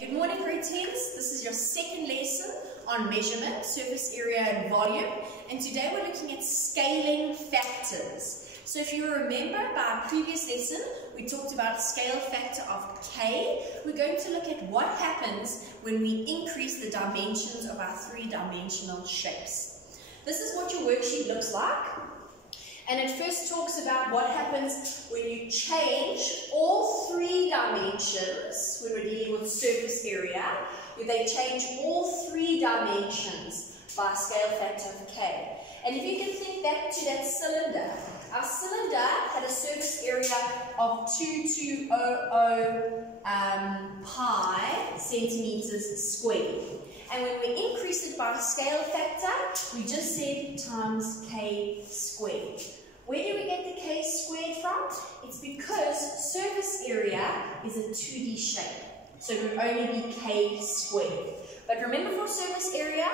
Good morning, grade 10s. This is your second lesson on measurement, surface area and volume, and today we're looking at scaling factors. So if you remember by our previous lesson, we talked about a scale factor of K. We're going to look at what happens when we increase the dimensions of our three-dimensional shapes. This is what your worksheet looks like. And it first talks about what happens when you change all three dimensions, when we're dealing with surface area. They change all three dimensions by a scale factor of K. And if you can think back to that cylinder, our cylinder had a surface area of 2200 pi centimeters squared. And when we increase it by a scale factor, we just said times K squared. Where do we get the K squared from? It's because surface area is a 2D shape. So it would only be K squared. But remember, for surface area,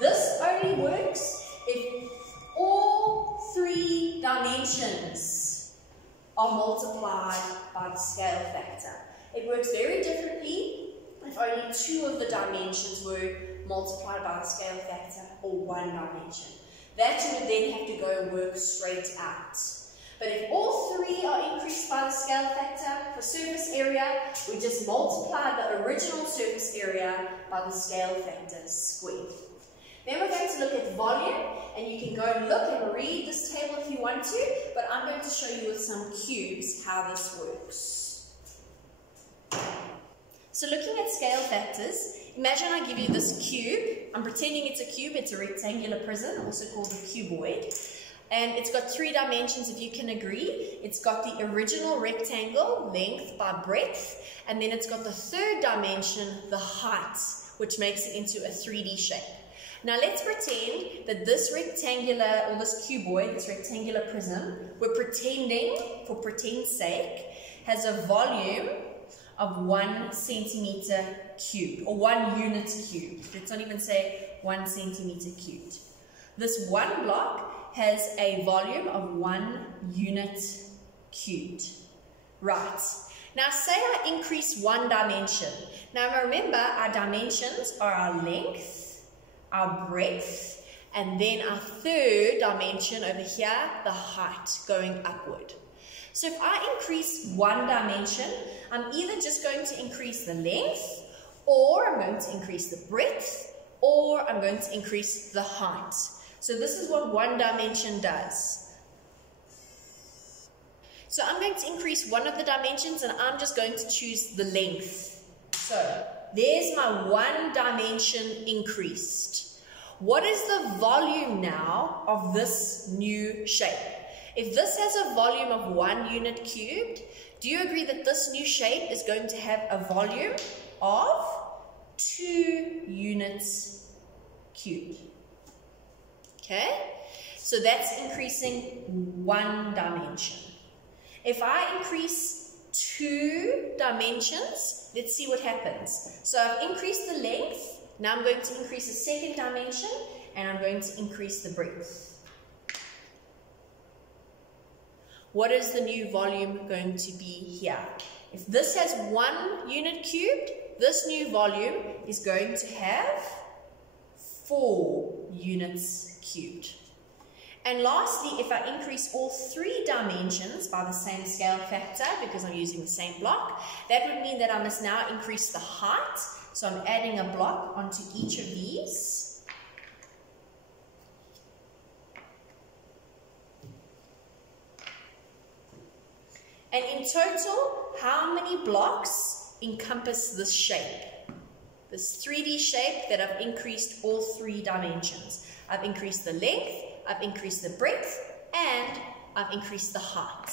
this only works if all three dimensions are multiplied by the scale factor. It works very differently if only two of the dimensions were multiplied by the scale factor, or one dimension. That you would then have to go and work straight out. But if all three are increased by the scale factor for surface area, we just multiply the original surface area by the scale factor squared. Then we're going to look at volume, and you can go and look and read this table if you want to, but I'm going to show you with some cubes how this works. So looking at scale factors, imagine I give you this cube. I'm pretending it's a cube. It's a rectangular prism, also called a cuboid. And it's got three dimensions, if you can agree. It's got the original rectangle, length by breadth, and then it's got the third dimension, the height, which makes it into a 3D shape. Now let's pretend that this rectangular, or this cuboid, this rectangular prism, we're pretending, for pretend's sake, has a volume of 1 centimeter cubed, or 1 unit cubed. Let's not even say 1 centimeter cubed. This one block has a volume of 1 unit cubed. Right. Now say I increase one dimension. Now remember, our dimensions are our length, our breadth, and then our third dimension over here, the height, going upward. So if I increase one dimension, I'm either just going to increase the length, or I'm going to increase the breadth, or I'm going to increase the height. So this is what one dimension does. So I'm going to increase one of the dimensions, and I'm just going to choose the length. So there's my one dimension increased. What is the volume now of this new shape? If this has a volume of 1 unit cubed, do you agree that this new shape is going to have a volume of 2 units cubed? Okay? So that's increasing one dimension. If I increase 2 dimensions, let's see what happens. So I've increased the length, now I'm going to increase the second dimension, and I'm going to increase the breadth. What is the new volume going to be here? If this has 1 unit cubed, this new volume is going to have 4 units cubed. And lastly, if I increase all three dimensions by the same scale factor, because I'm using the same block, that would mean that I must now increase the height. So I'm adding a block onto each of these. And in total, how many blocks encompass this shape? This 3D shape that I've increased all three dimensions. I've increased the length, I've increased the breadth, and I've increased the height.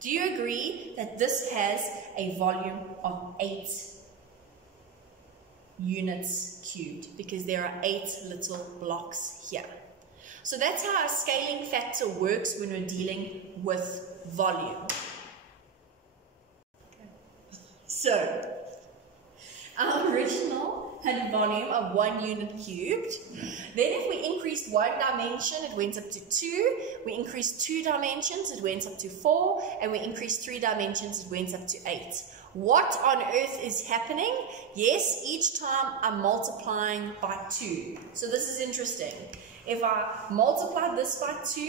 Do you agree that this has a volume of 8 units cubed? Because there are 8 little blocks here. So that's how our scaling factor works when we're dealing with volume. So, our original had a volume of 1 unit cubed. Then if we increased one dimension, it went up to 2. We increased 2 dimensions, it went up to 4. And we increased 3 dimensions, it went up to 8. What on earth is happening? Yes, each time I'm multiplying by 2. So this is interesting. If I multiply this by 2,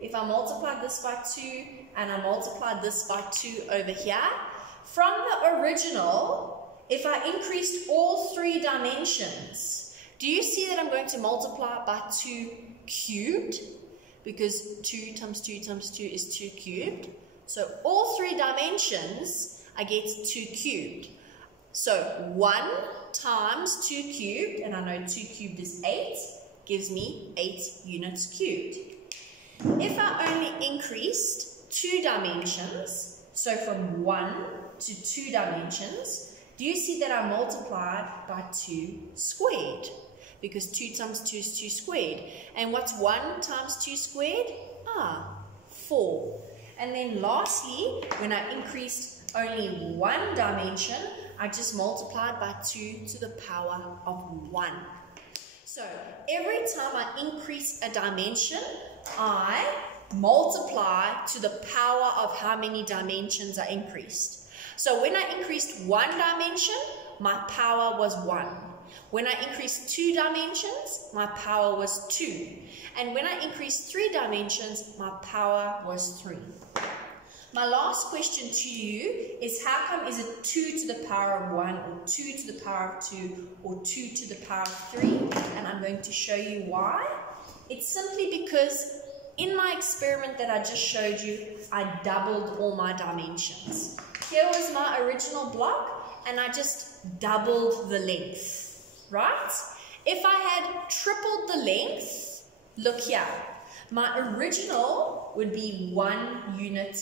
if I multiply this by 2, and I multiply this by 2 over here, from the original, if I increased all 3 dimensions, do you see that I'm going to multiply by 2 cubed? Because 2 times 2 times 2 is 2 cubed. So all 3 dimensions, I get 2 cubed. So 1 times 2 cubed, and I know 2 cubed is 8, gives me 8 units cubed. If I only increased 2 dimensions, so from 1 to 2 dimensions, do you see that I multiplied by 2 squared? Because 2 times 2 is 2 squared. And what's 1 times 2 squared? 4. And then lastly, when I increased only 1 dimension, I just multiplied by 2 to the power of 1. So every time I increase a dimension, I multiply to the power of how many dimensions I increased. So when I increased 1 dimension, my power was 1. When I increased 2 dimensions, my power was 2. And when I increased 3 dimensions, my power was 3. My last question to you is, how come is it 2 to the power of 1 or 2 to the power of 2 or 2 to the power of 3? And I'm going to show you why. It's simply because in my experiment that I just showed you, I doubled all my dimensions. Here was my original block and I just doubled the length, right? If I had tripled the length, look here, my original would be 1 unit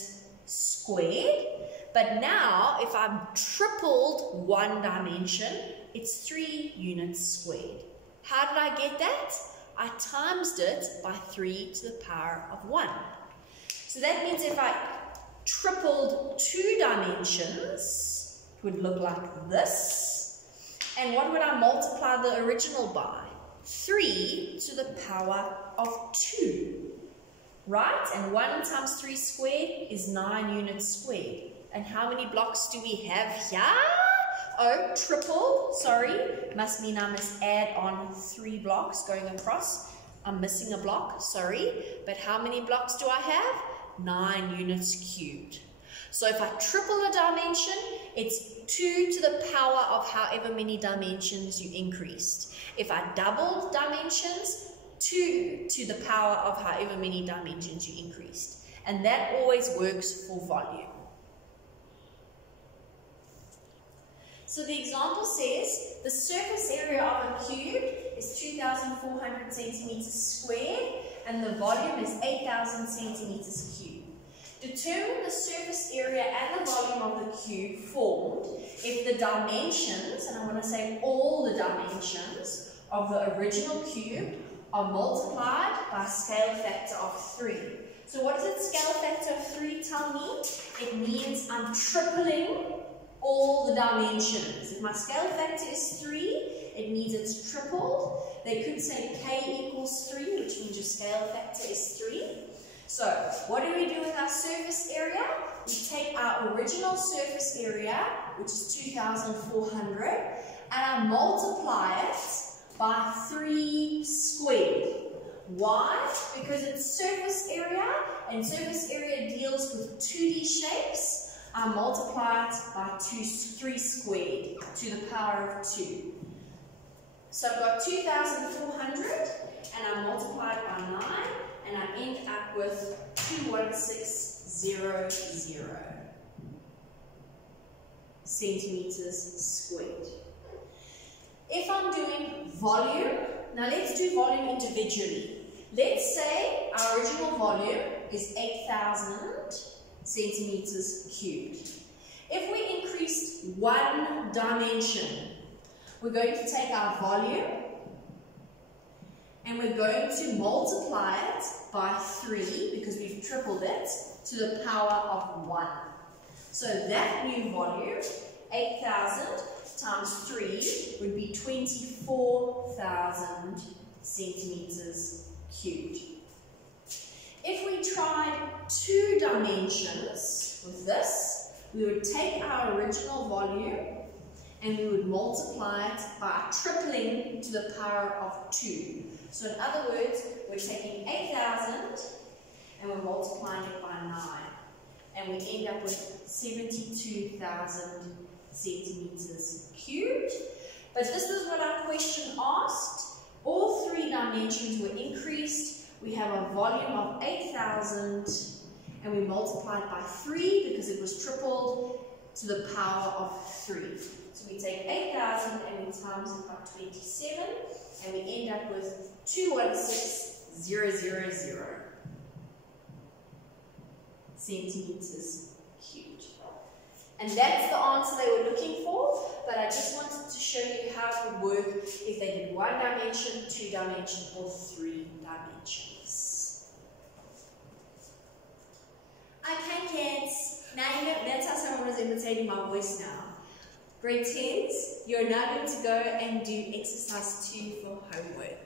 squared, but now if I've tripled 1 dimension, it's 3 units squared. How did I get that? I times it by 3 to the power of 1. So that means if I tripled 2 dimensions, it would look like this. And what would I multiply the original by? 3 to the power of 2. Right? And 1 times 3 squared is 9 units squared. And how many blocks do we have here? Oh, tripled. Sorry. Must mean I must add on 3 blocks going across. I'm missing a block. Sorry. But how many blocks do I have? 9 units cubed. So if I triple a dimension, it's 2 to the power of however many dimensions you increased. If I doubled dimensions, 2 to the power of however many dimensions you increased. And that always works for volume. So the example says the surface area of a cube is 2,400 centimeters squared and the volume is 8,000 centimeters cubed. Determine the surface area and the volume of the cube formed if the dimensions, and I'm going to say all the dimensions of the original cube, are multiplied by a scale factor of 3. So what does that scale factor of 3 tell me? It means I'm tripling all the dimensions. If my scale factor is 3, it means it's tripled. They could say k equals 3, which means your scale factor is 3. So what do we do with our surface area? We take our original surface area, which is 2,400, and I multiply it by 3 squared. Why? Because it's surface area, and surface area deals with 2D shapes. I multiply it by 3 squared to the power of 2. So I've got 2,400, and I multiply it by 9, and I end up with 21600 centimeters squared. If I'm doing volume, now let's do volume individually. Let's say our original volume is 8,000 centimeters cubed. If we increased 1 dimension, we're going to take our volume and we're going to multiply it by 3 because we've tripled it to the power of 1. So that new volume, 8,000 times 3 would be 24,000 centimeters cubed. If we tried 2 dimensions with this, we would take our original volume and we would multiply it by tripling to the power of 2. So in other words, we're taking 8,000 and we're multiplying it by 9. And we end up with 72,000 centimeters cubed. But this is what our question asked. All 3 dimensions were increased. We have a volume of 8,000 and we multiplied by 3 because it was tripled to the power of 3. So we take 8,000 and we times it by 27 and we end up with 216,000 centimeters cubed. And that's the answer they were looking for, but I just wanted to show you how it would work if they did 1 dimension, 2 dimension, or 3 dimensions. Okay kids, now you know, that's how someone was imitating my voice now. Grade 10s, you're now going to go and do exercise 2 for homework.